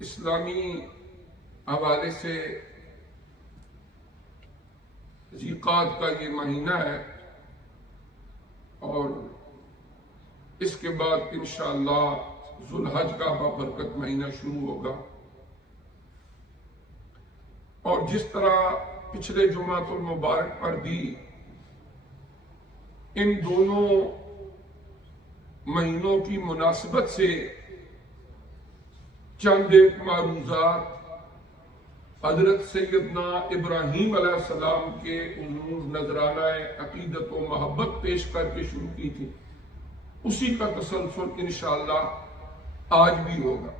اسلامی حوالے سے ذیقعد کا یہ مہینہ ہے اور اس کے بعد انشاءاللہ ذوالحج کا بابرکت مہینہ شروع ہوگا۔ اور جس طرح پچھلے جمعۃ المبارک پر بھی ان دونوں مہینوں کی مناسبت سے چند ایک معروضات حضرت سیدنا ابراہیم علیہ السلام کے حضور نذرانہ عقیدت و محبت پیش کر کے شروع کی تھی، اسی کا تسلسل انشاءاللہ آج بھی ہوگا۔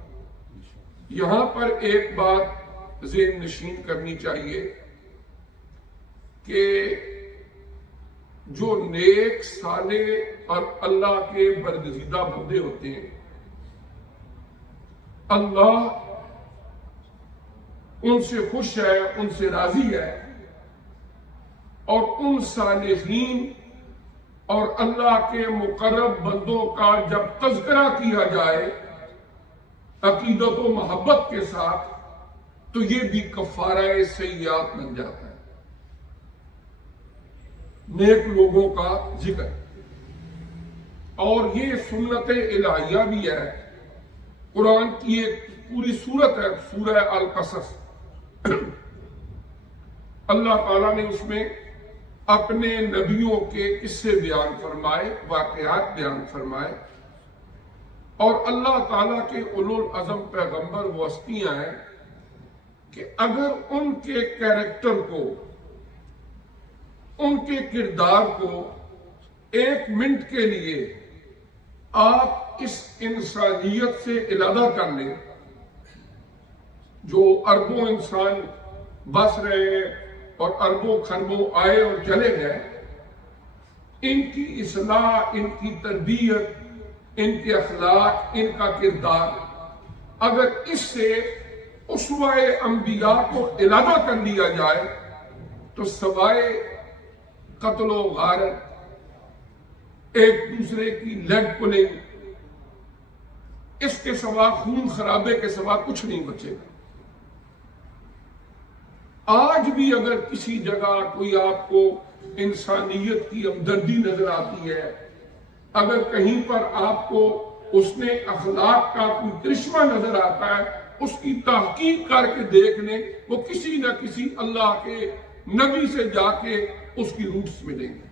یہاں پر ایک بات ذہن نشین کرنی چاہیے کہ جو نیک صالح اور اللہ کے برگزیدہ بندے ہوتے ہیں، اللہ ان سے خوش ہے، ان سے راضی ہے، اور ان صالحین اور اللہ کے مقرب بندوں کا جب تذکرہ کیا جائے عقیدت و محبت کے ساتھ تو یہ بھی کفارہ سیئات بن جاتا ہے، نیک لوگوں کا ذکر۔ اور یہ سنت الہیہ بھی ہے، قرآن کی ایک پوری سورت ہے سورہ القصص، اللہ تعالیٰ نے اس میں اپنے نبیوں کے قصے بیان فرمائے، واقعات بیان فرمائے، اور اللہ تعالیٰ کے اولو العزم پیغمبر وہ ہستیاں ہیں کہ اگر ان کے کیریکٹر کو، ان کے کردار کو ایک منٹ کے لیے آپ اس انسانیت سے علیحدہ کر لیں، جو اربوں انسان بس رہے ہیں اور اربوں خربوں آئے اور چلے گئے، ان کی اصلاح، ان کی تربیت، ان کے اخلاق، ان کا کردار اگر اس سے اسوہ انبیاء کو علیحدہ کر لیا جائے تو سوائے قتل و غارت، ایک دوسرے کی لیگ پلنگ، اس کے سوا خون خرابے کے سوا کچھ نہیں بچے گا۔ آج بھی اگر کسی جگہ کوئی آپ کو انسانیت کی ہمدردی نظر آتی ہے، اگر کہیں پر آپ کو اس نے اخلاق کا کوئی کرشمہ نظر آتا ہے، اس کی تحقیق کر کے دیکھ لیں، وہ کسی نہ کسی اللہ کے نبی سے جا کے اس کی روٹس ملیں گے۔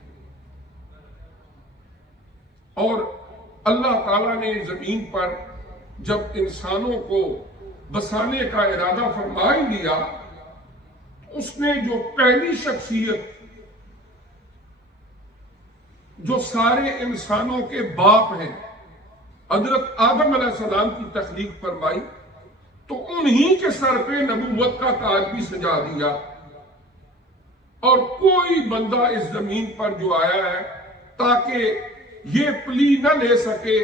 اور اللہ تعالیٰ نے زمین پر جب انسانوں کو بسانے کا ارادہ فرما ہی لیا، اس نے جو پہلی شخصیت جو سارے انسانوں کے باپ ہیں، حضرت آدم علیہ السلام کی تخلیق فرمائی، تو انہی کے سر پہ نبوت کا تاج بھی سجا دیا، اور کوئی بندہ اس زمین پر جو آیا ہے تاکہ یہ پلی نہ لے سکے،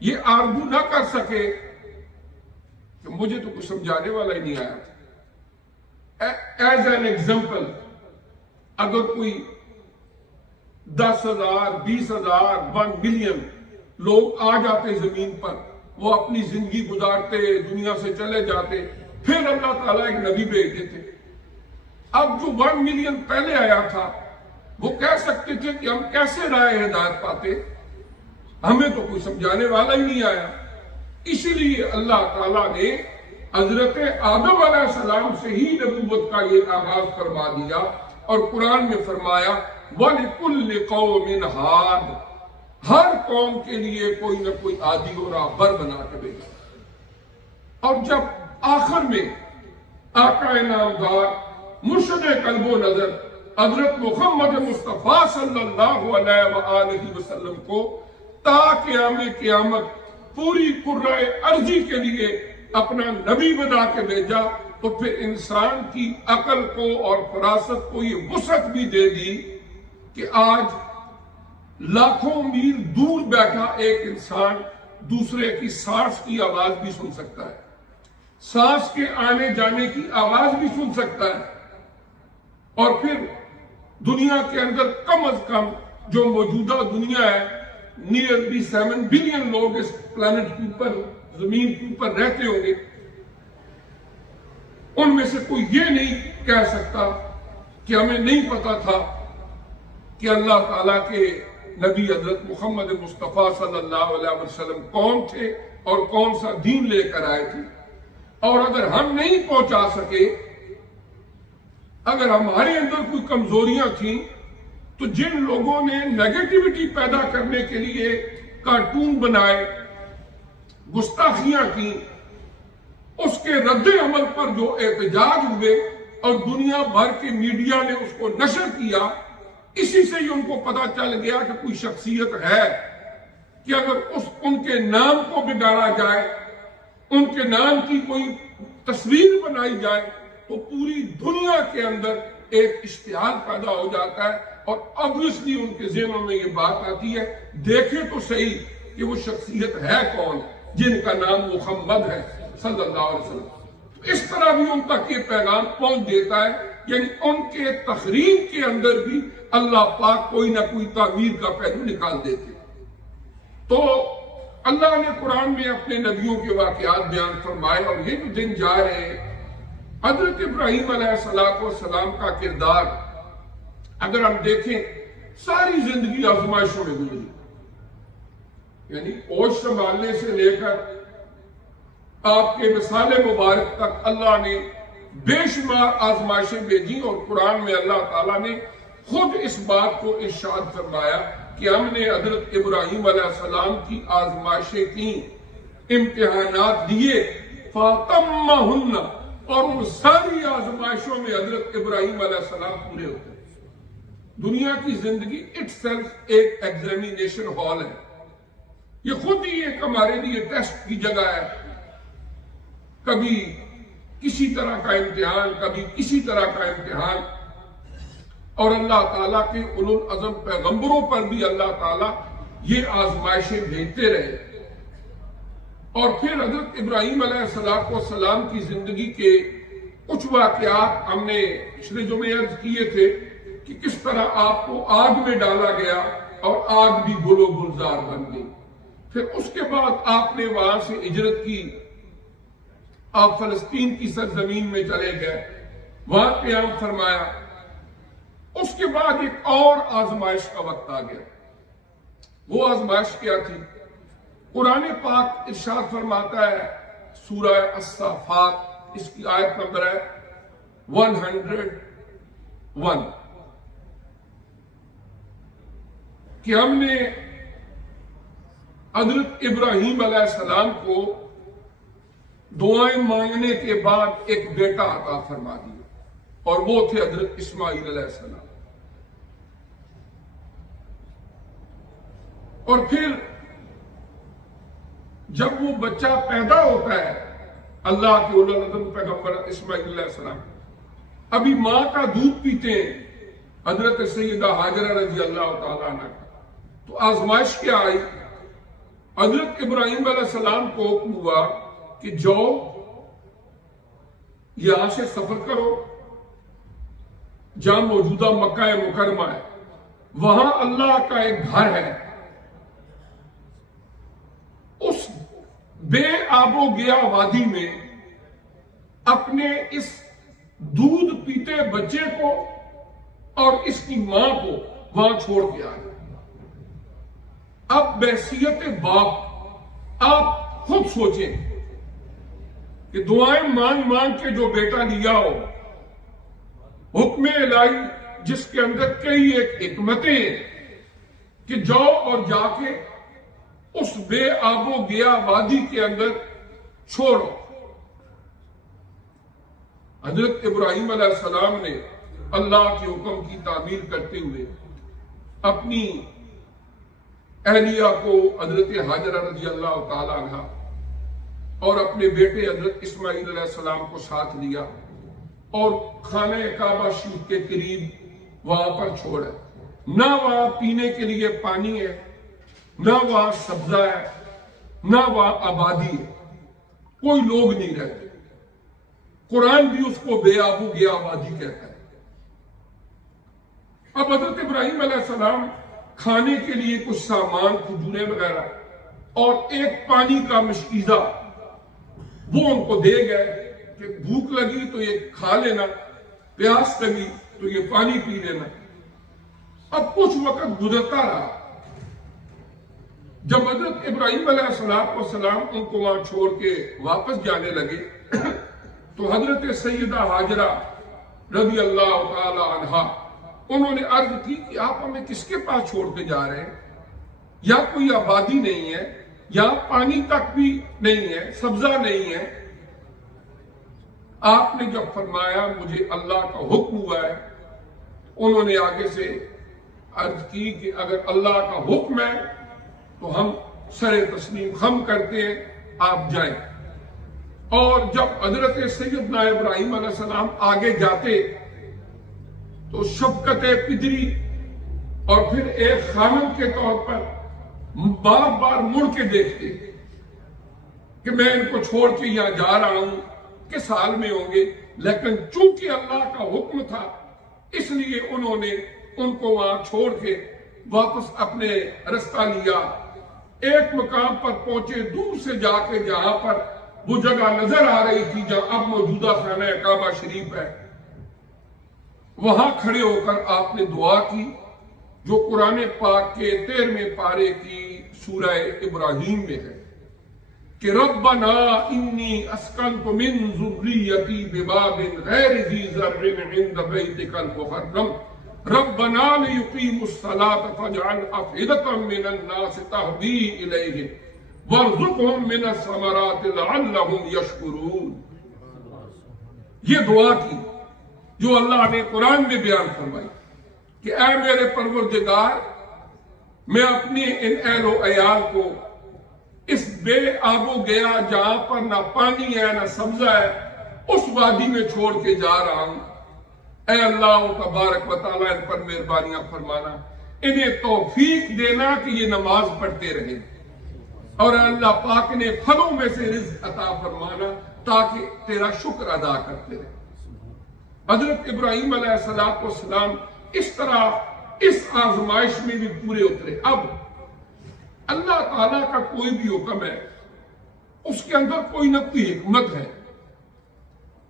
یہ آرزو نہ کر سکے کہ مجھے تو کچھ سمجھانے والا ہی نہیں آیا تھا۔ ایز این ایگزامپل، اگر کوئی 10,000 20,000 1 ملین لوگ آ جاتے زمین پر، وہ اپنی زندگی گزارتے، دنیا سے چلے جاتے، پھر اللہ تعالیٰ ایک نبی بھیج دیتے۔ اب جو 1 ملین پہلے آیا تھا وہ کہہ سکتے تھے کہ ہم کیسے راہ ہدایت پاتے، ہمیں تو کوئی سمجھانے والا ہی نہیں آیا۔ اسی لیے اللہ تعالیٰ نے حضرت آدم علیہ السلام سے ہی نبوت کا یہ آغاز فرما دیا، اور قرآن میں فرمایا وَلِكُلِّ قَوْمٍ ہَادٍ، ہر قوم کے لیے کوئی نہ کوئی عادی اور رہبر بنا کے بھیجا۔ اور جب آخر میں آقا نامدار مرشد قلب و نظر حضرت محمد مصطفیٰ صلی اللہ علیہ وآلہ وسلم کو تا قیام قیامت پوری کرۂ ارضی کے لیے اپنا نبی بنا کے بھیجا، تو پھر انسان کی عقل کو اور فراست کو یہ وسعت بھی دے دی کہ آج لاکھوں میل دور بیٹھا ایک انسان دوسرے کی سانس کی آواز بھی سن سکتا ہے، سانس کے آنے جانے کی آواز بھی سن سکتا ہے۔ اور پھر دنیا کے اندر کم از کم جو موجودہ دنیا ہے، نیئرلی 7 بلین لوگ اس پلانٹ کے اوپر، زمین کے اوپر رہتے ہوں گے، ان میں سے کوئی یہ نہیں کہہ سکتا کہ ہمیں نہیں پتا تھا کہ اللہ تعالیٰ کے نبی حضرت محمد مصطفیٰ صلی اللہ علیہ وسلم کون تھے اور کون سا دین لے کر آئے تھے. اور اگر ہم نہیں پہنچا سکے، اگر ہمارے اندر کوئی کمزوریاں تھیں، تو جن لوگوں نے نیگیٹیوٹی پیدا کرنے کے لیے کارٹون بنائے، گستاخیاں کی، اس کے رد عمل پر جو احتجاج ہوئے اور دنیا بھر کے میڈیا نے اس کو نشر کیا، اسی سے ہی ان کو پتا چل گیا کہ کوئی شخصیت ہے کہ اگر ان کے نام کو بگاڑا جائے، ان کے نام کی کوئی تصویر بنائی جائے، تو پوری دنیا کے اندر ایک اشتعال پیدا ہو جاتا ہے. اور obviously ان کے ذہنوں میں یہ بات آتی ہے، دیکھیں تو صحیح کہ وہ شخصیت ہے کون جن کا نام محمد ہے صلی اللہ علیہ وسلم. تو اس طرح بھی ان تک یہ پیغام پہنچ دیتا ہے، یعنی ان کے تخریب کے اندر بھی اللہ پاک کوئی نہ کوئی تعمیر کا پہلو نکال دیتے. تو اللہ نے قرآن میں اپنے نبیوں کے واقعات بیان فرمائے، اور یہ جو دن جا رہے ہیں، حضرت ابراہیم علیہ السلام کا کردار اگر ہم دیکھیں، ساری زندگی آزمائشوں میں گزری. یعنی اوج سنبھالنے سے لے کر آپ کے وصال مبارک تک اللہ نے بے شمار آزمائشیں بھیجی. اور قرآن میں اللہ تعالیٰ نے خود اس بات کو ارشاد فرمایا کہ ہم نے حضرت ابراہیم علیہ السلام کی آزمائشیں کی، امتحانات دیے، فَاتَمَّهُنَّ، اور ان ساری آزمائشوں میں حضرت ابراہیم علیہ السلام پورے ہوتے ہیں. دنیا کی زندگی اٹ سیلف ایک ایگزامینیشن ہال ہے. یہ خود ہی ایک ہمارے لیے ٹیسٹ کی جگہ ہے. کبھی کسی طرح کا امتحان، کبھی کسی طرح کا امتحان. اور اللہ تعالیٰ کے اولو العزم پیغمبروں پر بھی اللہ تعالیٰ یہ آزمائشیں بھیجتے رہے. اور پھر حضرت ابراہیم علیہ السلام کی زندگی کے کچھ واقعات ہم نے پچھلے جمعے عرض کیے تھے کہ کس طرح آپ کو آگ میں ڈالا گیا اور آگ بھی گل و گلزار بن گئی. پھر اس کے بعد آپ نے وہاں سے ہجرت کی، آپ فلسطین کی سرزمین میں چلے گئے، وہاں قیام فرمایا. اس کے بعد ایک اور آزمائش کا وقت آ گیا. وہ آزمائش کیا تھی؟ قرآن پاک ارشاد فرماتا ہے سورہ الصافات، اس کی آیت نمبر ہے 101، کہ ہم نے حضرت ابراہیم علیہ السلام کو دعائیں مانگنے کے بعد ایک بیٹا عطا فرما دیا، اور وہ تھے حضرت اسماعیل علیہ السلام. اور پھر جب وہ بچہ پیدا ہوتا ہے، اللہ کے اولو العزم پیغمبر اسماعیل علیہ السلام ابھی ماں کا دودھ پیتے ہیں، حضرت سیدہ ہاجرہ رضی اللہ تعالیٰ عنہ. تو آزمائش کیا آئی؟ حضرت ابراہیم علیہ السلام کو حکم ہوا کہ جاؤ یہاں سے سفر کرو، جہاں موجودہ مکہ مکرمہ ہے، وہاں اللہ کا ایک گھر ہے، اس بے آب و گیا وادی میں اپنے اس دودھ پیتے بچے کو اور اس کی ماں کو وہاں چھوڑ کے آئے. اب بحیثیت باپ آپ خود سوچیں کہ دعائیں مانگ مانگ کے جو بیٹا لیا ہو، حکم الہی جس کے اندر کئی ایک حکمتیں ہیں کہ جاؤ اور جا کے اس بے آب و گیا وادی کے اندر چھوڑو. حضرت ابراہیم علیہ السلام نے اللہ کے حکم کی تعمیل کرتے ہوئے اپنی اہلیہ کو حضرت ہاجرہ رضی اللہ تعالی عنہ اور اپنے بیٹے حضرت اسماعیل علیہ السلام کو ساتھ لیا اور خانہ کعبہ شریف کے قریب وہاں پر چھوڑا. نہ وہاں پینے کے لیے پانی ہے، نہ وہاں سبزہ ہے، نہ وہاں آبادی ہے، کوئی لوگ نہیں رہتے. قرآن بھی اس کو بے آب و گیا وادی کہتا ہے. اب حضرت ابراہیم علیہ السلام کھانے کے لیے کچھ سامان، کھجوریں وغیرہ اور ایک پانی کا مشکیزہ وہ ان کو دے گئے کہ بھوک لگی تو یہ کھا لینا، پیاس لگی تو یہ پانی پی لینا۔ اب کچھ وقت گزرتا رہا، جب حضرت ابراہیم علیہ السلام ان کو وہاں چھوڑ کے واپس جانے لگے تو حضرت سیدہ ہاجرہ رضی اللہ تعالی عنہا انہوں نے عرض کی کہ آپ ہمیں کس کے پاس چھوڑ کے جا رہے ہیں؟ یا کوئی آبادی نہیں ہے، یا پانی تک بھی نہیں ہے، سبزہ نہیں ہے۔ آپ نے جب فرمایا مجھے اللہ کا حکم ہوا ہے، انہوں نے آگے سے عرض کی کہ اگر اللہ کا حکم ہے تو ہم سر تسلیم خم کرتے ہیں، آپ جائیں۔ اور جب حضرت سیدنا ابراہیم علیہ السلام آگے جاتے تو شفقت پدری اور پھر ایک خامن کے طور پر بار بار مڑ کے دیکھتے کہ میں ان کو چھوڑ کے یہاں جا رہا ہوں، کس حال میں ہوں گے، لیکن چونکہ اللہ کا حکم تھا اس لیے انہوں نے ان کو وہاں چھوڑ کے واپس اپنے رستہ لیا۔ ایک مقام پر پہنچے، دور سے جا کے جہاں پر وہ جگہ نظر آ رہی تھی جہاں اب موجودہ خانہ کعبہ شریف ہے، وہاں کھڑے ہو کر آپ نے دعا کی جو قرآن پاک کے 13ویں پارے کی سورہ ابراہیم میں ہے کہ ربنا انی اسکنت من ذریتی بباب غیر ذی زرع عند بیتک المحرم ربنا لیقیموا الصلاة فاجعل افئدة من الناس تہوی الیہم وارزقهم من الثمرات لعلهم یشکرون۔ یہ دعا کی جو اللہ نے قرآن میں بیان فرمائی کہ اے میرے پروردگار، میں اپنے ان اہل و عیال کو اس بے آب و گیا جہاں پر نہ پانی ہے نہ سبزہ ہے اس وادی میں چھوڑ کے جا رہا ہوں۔ اے اللہ تبارک و تعالیٰ ان پر مہربانیاں فرمانا، انہیں توفیق دینا کہ یہ نماز پڑھتے رہے، اور اللہ پاک نے پھلوں میں سے رزق عطا فرمانا تاکہ تیرا شکر ادا کرتے رہے۔ حضرت ابراہیم علیہ السلام اس طرح اس آزمائش میں بھی پورے اترے۔ اب اللہ تعالیٰ کا کوئی بھی حکم ہے اس کے اندر کوئی نہ کوئی حکمت ہے۔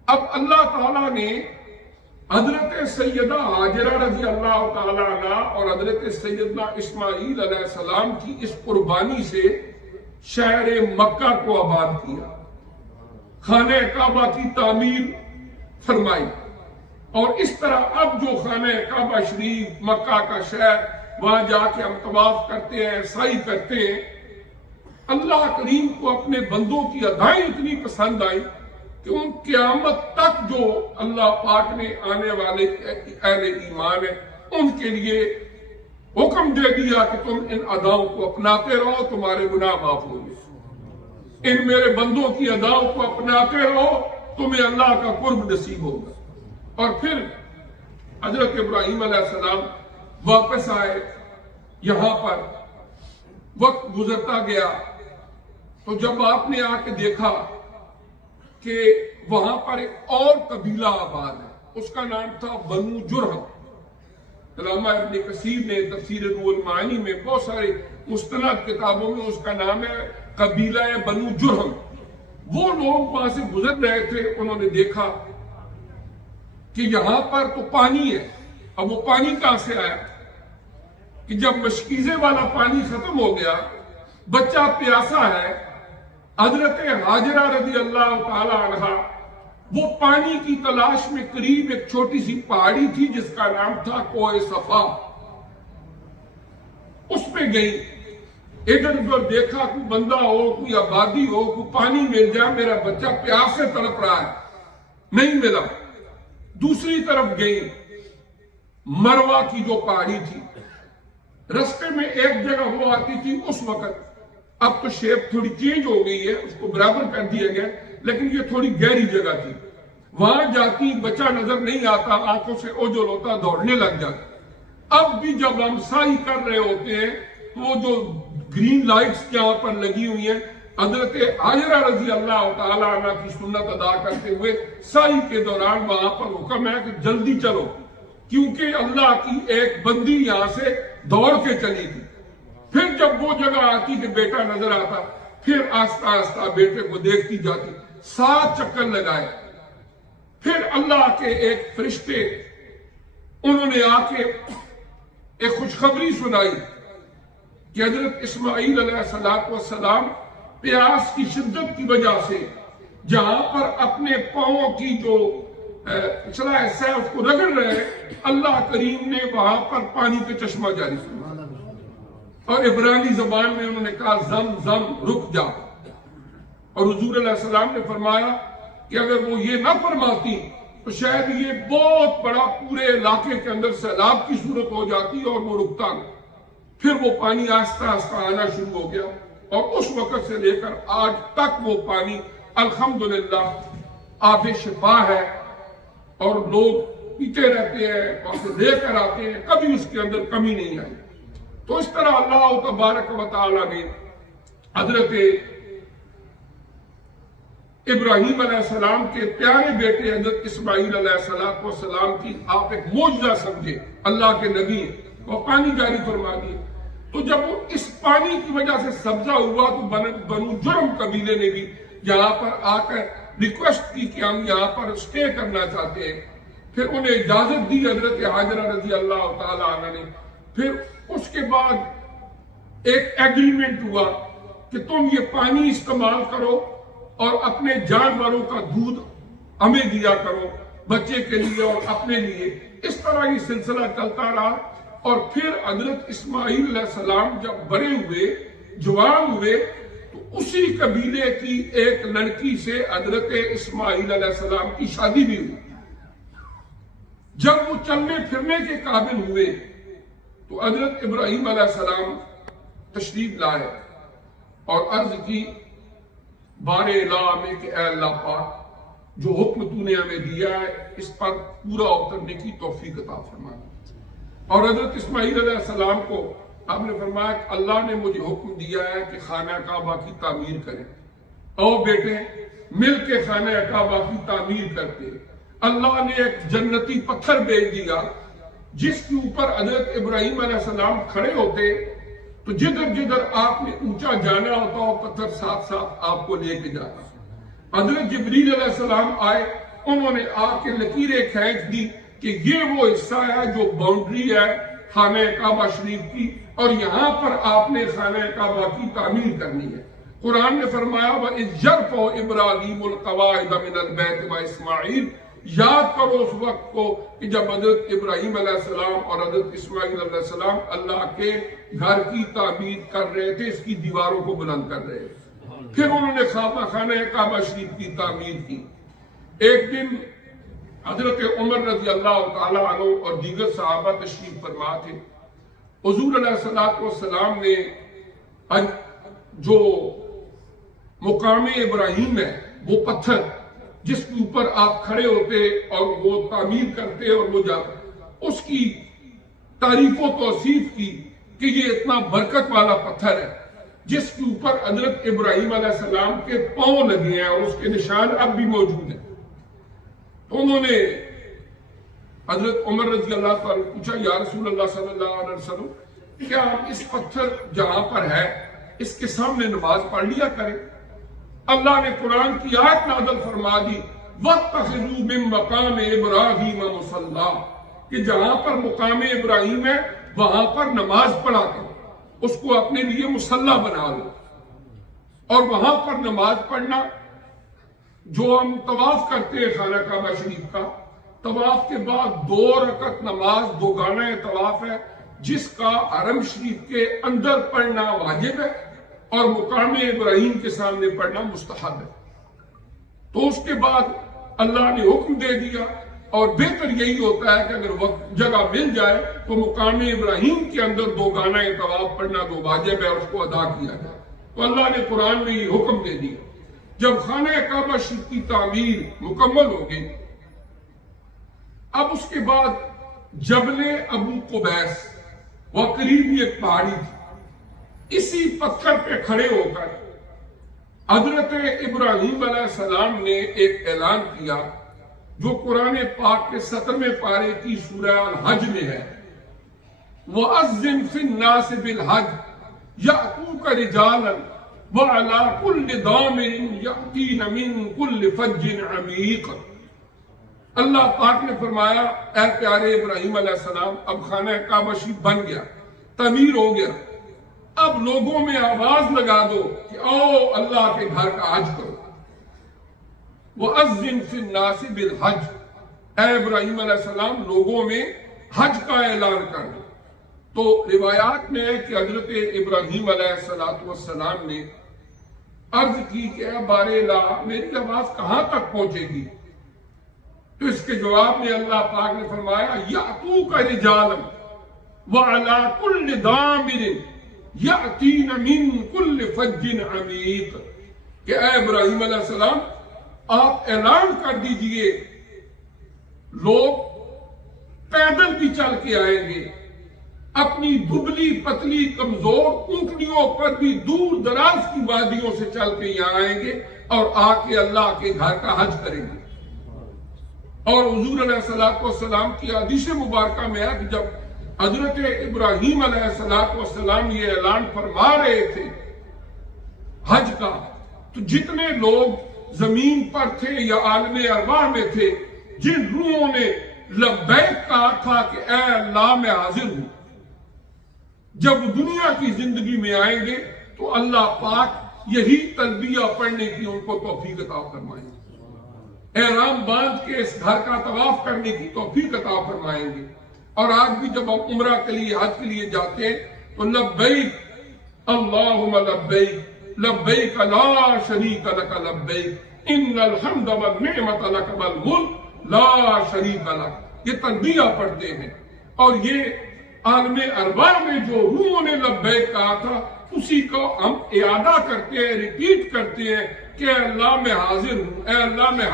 اب اللہ تعالیٰ نے حضرت سیدہ ہاجرہ رضی اللہ تعالیٰ عنہ اور حضرت سیدنا اسماعیل علیہ السلام کی اس قربانی سے شہر مکہ کو آباد کیا، خانہ کعبہ کی تعمیر فرمائی، اور اس طرح اب جو خانہ کعبہ شریف مکہ کا شہر وہاں جا کے ہم طواف کرتے ہیں، سعی کرتے ہیں، اللہ کریم کو اپنے بندوں کی ادائیں اتنی پسند آئی کہ ان قیامت تک جو اللہ پاک نے آنے والے اہل ایمان ہیں ان کے لیے حکم دے دیا کہ تم ان اداؤں کو اپناتے رہو، تمہارے گناہ معاف ہوں گے۔ ان میرے بندوں کی اداؤں کو اپناتے رہو، تمہیں اللہ کا قرب نصیب ہوگا۔ اور پھر حضرت ابراہیم علیہ السلام واپس آئے، یہاں پر وقت گزرتا گیا تو جب آپ نے آ کے دیکھا کہ وہاں پر ایک اور قبیلہ آباد ہے، اس کا نام تھا بنو جرہم۔ علامہ ابن کثیر نے تفسیر روح المعانی میں بہت سارے مستند کتابوں میں اس کا نام ہے قبیلہ بنو جرہم۔ وہ لوگ وہاں سے گزر رہے تھے، انہوں نے دیکھا کہ یہاں پر تو پانی ہے۔ اب وہ پانی کہاں سے آیا کہ جب مشکیزے والا پانی ختم ہو گیا، بچہ پیاسا ہے، حضرت ہاجرہ رضی اللہ تعالی عنہا وہ پانی کی تلاش میں قریب ایک چھوٹی سی پہاڑی تھی جس کا نام تھا کوہ صفا، اس پہ گئی، ادھر ادھر دیکھا کوئی بندہ ہو، کوئی آبادی ہو، کوئی پانی مل جائے، میرا بچہ پیاس سے تڑپ رہا ہے، نہیں ملا۔ دوسری طرف گئی، مروہ کی جو پہاڑی تھی، رستے میں ایک جگہ وہ آتی تھی اس وقت، اب تو شیپ تھوڑی چینج ہو گئی ہے، اس کو برابر کر دیا گیا، لیکن یہ تھوڑی گہری جگہ تھی، وہاں جاتی بچہ نظر نہیں آتا، آنکھوں سے اوجھل ہوتا، دوڑنے لگ جاتا۔ اب بھی جب ہم سعی کر رہے ہوتے ہیں تو وہ جو گرین لائٹس یہاں پر لگی ہوئی ہیں، حضرت ہاجرہ رضی اللہ تعالیٰ عنہ کی سنت ادا کرتے ہوئے سعی کے دوران وہاں پر حکم ہے کہ جلدی چلو، کیونکہ اللہ کی ایک بندی یہاں سے دوڑ کے چلی تھی۔ پھر جب وہ جگہ آتی کہ بیٹا نظر آتا، پھر آہستہ آہستہ بیٹے کو دیکھتی جاتی، 7 چکر لگائے، پھر اللہ کے ایک فرشتے انہوں نے آ کے ایک خوشخبری سنائی کہ حضرت اسماعیل علیہ السلام پیاس کی شدت کی وجہ سے جہاں پر اپنے پاؤں کی جو پچھلا حصہ ہے اس کو رگڑ رہے ہیں، اللہ کریم نے وہاں پر پانی کا چشمہ جاری فرمایا اور عبرانی زبان میں انہوں نے کہا زم زم رک جا، اور حضور علیہ السلام نے فرمایا کہ اگر وہ یہ نہ فرماتی تو شاید یہ بہت بڑا پورے علاقے کے اندر سیلاب کی صورت ہو جاتی اور وہ رکتا نہیں۔ پھر وہ پانی آہستہ آہستہ آنا شروع ہو گیا اور اس وقت سے لے کر آج تک وہ پانی الحمدللہ آب شفا ہے اور لوگ پیتے رہتے ہیں، وہاں سے لے کر آتے ہیں، کبھی اس کے اندر کمی نہیں آئی۔ تو اس طرح اللہ تبارک و تعالی نے حضرت ابراہیم علیہ السلام کے پیارے بیٹے حضرت اسماعیل علیہ السلام کی آپ ایک معجزہ سمجھے، اللہ کے نبی وہ پانی جاری فرما دیے۔ تو جب وہ اس پانی کی وجہ سے سبزہ ہوا تو بنو جرم قبیلے نے بھی یہاں پر آ کر ریکویسٹ کی کہ ہم یہاں پر سٹے کرنا چاہتے ہیں۔ پھر انہیں اجازت دی حضرت حاجرہ رضی اللہ تعالی عنہ نے۔ پھر اس کے بعد ایک ایگریمنٹ ہوا کہ تم یہ پانی استعمال کرو اور اپنے جانوروں کا دودھ ہمیں دیا کرو، بچے کے لیے اور اپنے لیے۔ اس طرح یہ سلسلہ چلتا رہا اور پھر حضرت اسماعیل علیہ السلام جب بڑے ہوئے، جوان ہوئے، تو اسی قبیلے کی ایک لڑکی سے حضرت اسماعیل علیہ السلام کی شادی بھی ہوئی۔ جب وہ چلنے پھرنے کے قابل ہوئے تو حضرت ابراہیم علیہ السلام تشریف لائے اور عرض کی بارے الہ میں کہ اے اللہ پاک، جو حکم تو نے ہمیں دیا ہے اس پر پورا اترنے کی توفیق عطا فرما۔ اور حضرت اسماعیل علیہ السلام کو آپ نے فرمایا کہ اللہ نے مجھے حکم دیا ہے کہ خانہ کعبہ کی تعمیر کریں، او بیٹے مل کے خانہ کعبہ کی تعمیر کرتے۔ اللہ نے ایک جنتی پتھر بھیج دیا جس کے اوپر حضرت ابراہیم علیہ السلام کھڑے ہوتے تو جدھر جدھر آپ نے اونچا جانا ہوتا وہ پتھر ساتھ ساتھ آپ کو لے کے جاتا۔ حضرت جبریل علیہ السلام آئے، انہوں نے آ کے لکیریں کھینچ دی کہ یہ وہ حصہ ہے جو باؤنڈری ہے خانہ کعبہ شریف کی، اور یہاں پر آپ نے خانہ کعبہ کی تعمیر کرنی ہے۔ قرآن نے فرمایا وَإِذْ يَرْفَعُ إِبْرَاهِيمُ الْقَوَاعِدَ مِنَ الْبَيْتِ وَإِسْمَاعِيلُ، یاد کرو اس وقت کو کہ جب حضرت ابراہیم علیہ السلام اور حضرت اسماعیل علیہ السلام اللہ کے گھر کی تعمیر کر رہے تھے، اس کی دیواروں کو بلند کر رہے تھے۔ پھر انہوں نے خانہ کعبہ شریف کی تعمیر کی۔ ایک دن حضرت عمر رضی اللہ تعالی عنہ اور دیگر صحابہ تشریف فرما تھے۔ حضور علیہ السلام نے جو مقام ابراہیم ہے، وہ پتھر جس کے اوپر آپ کھڑے ہوتے اور وہ تعمیر کرتے اور وہ جاتے، اس کی تعریف و توصیف کی کہ یہ اتنا برکت والا پتھر ہے جس کے اوپر حضرت ابراہیم علیہ السلام کے پاؤں لگے ہیں اور اس کے نشان اب بھی موجود ہیں۔ تو انہوں نے حضرت عمر رضی اللہ تعالیٰ پوچھا یا رسول اللہ صلی اللہ علیہ وسلم، کیا ہم اس پتھر جہاں پر ہے اس کے سامنے نماز پڑھ لیا کریں؟ اللہ نے قرآن کی آیت نازل فرما دی وَاتَّخِذُوا مِن مَّقَامِ إِبْرَاهِيمَ مُصَلًّى، کہ جہاں پر مقام ابراہیم ہے وہاں پر نماز پڑھا کرو، اس کو اپنے لیے مصلی بنا لو۔ اور وہاں پر نماز پڑھنا، جو ہم طواف کرتے ہیں خانہ کعبہ شریف کا، طواف کے بعد 2 رکعت نماز دوگانہ طواف ہے جس کا حرم شریف کے اندر پڑھنا واجب ہے اور مقام ابراہیم کے سامنے پڑھنا مستحب ہے۔ تو اس کے بعد اللہ نے حکم دے دیا، اور بہتر یہی ہوتا ہے کہ اگر وقت جگہ مل جائے تو مقام ابراہیم کے اندر دوگانہ طواف پڑھنا جو واجب ہے اس کو ادا کیا جائے۔ تو اللہ نے قرآن میں یہ حکم دے دیا۔ جب خانہ کعبہ شریف کی تعمیر مکمل ہو گئی، اب اس کے بعد جبل ابو قبیس وہ قریبی ایک پہاڑی تھی، اسی پتھر پہ کھڑے ہو کر حضرت ابراہیم علیہ السلام نے ایک اعلان کیا جو قرآن پاک کے 17ویں پارے کی سورہ الحج میں ہے، وَأَذِّن فِي النَّاسِ بِالْحَجِّ يَأْتُوكَ رِجَالًا وَعَلَىٰ كُلِّ ضَامِرٍ يَأْتِينَ مِن كُلِّ فَجٍّ عَمِيقٍ۔ اللہ پاک نے فرمایا اے پیارے ابراہیم علیہ السلام اب خانہ کعبہ شریف بن گیا، تعمیر ہو گیا، اب لوگوں میں آواز لگا دو کہ آؤ اللہ کے گھر کا حج کرو۔ وَأَذِّن فِي النَّاسِ بِالْحَجِّ، اے ابراہیم علیہ السلام لوگوں میں حج کا اعلان کر دو۔ تو روایات میں ہے کہ حضرت ابراہیم علیہ السلام نے عرض کی کہ اے بار الہ میری آواز کہاں تک پہنچے گی؟ تو اس کے جواب میں اللہ پاک نے فرمایا یَأْتُوکَ رِجَالًا وَعَلَىٰ كُلِّ ضَامِرٍ یَأْتِینَ مِن كُلِّ فَجٍّ عَمِیقٍ کہ اے ابراہیم علیہ السلام آپ اعلان کر دیجئے لوگ پیدل بھی چل کے آئیں گے، اپنی دبلی پتلی کمزور اونٹنیوں پر بھی دور دراز کی وادیوں سے چل کے یہاں آئیں گے اور آ کے اللہ کے گھر کا حج کریں گے۔ اور حضور علیہ السلام کی حدیث مبارکہ میں ہے کہ جب حضرت ابراہیم علیہ السلام یہ اعلان فرما رہے تھے حج کا، تو جتنے لوگ زمین پر تھے یا عالم ارواح میں تھے، جن روحوں نے لبیک کہا تھا کہ اے اللہ میں حاضر ہوں، جب وہ دنیا کی زندگی میں آئیں گے تو اللہ پاک یہی تلبیہ پڑھنے کی ان کو توفیق عطا فرمائیں گے، احرام باندھ کے اس گھر کا طواف کرنے کی توفیق عطا فرمائیں گے۔ اور آج بھی جب ہم عمرہ کے لیے حج کے لیے جاتے ہیں تو لبیک اللہم لبیک لبیک لا شریک لک لبیک ان الحمد والنعمت لک والملک لا شریک لک، یہ تلبیہ پڑھتے ہیں۔ اور یہ عالم ارواح میں جو روحوں نے لبیک کہا تھا اسی کو ہم اعادہ کرتے ہیں، ریپیٹ کرتے ہیں کہ اے اللہ میں حاضر ہوں، اے اللہ میں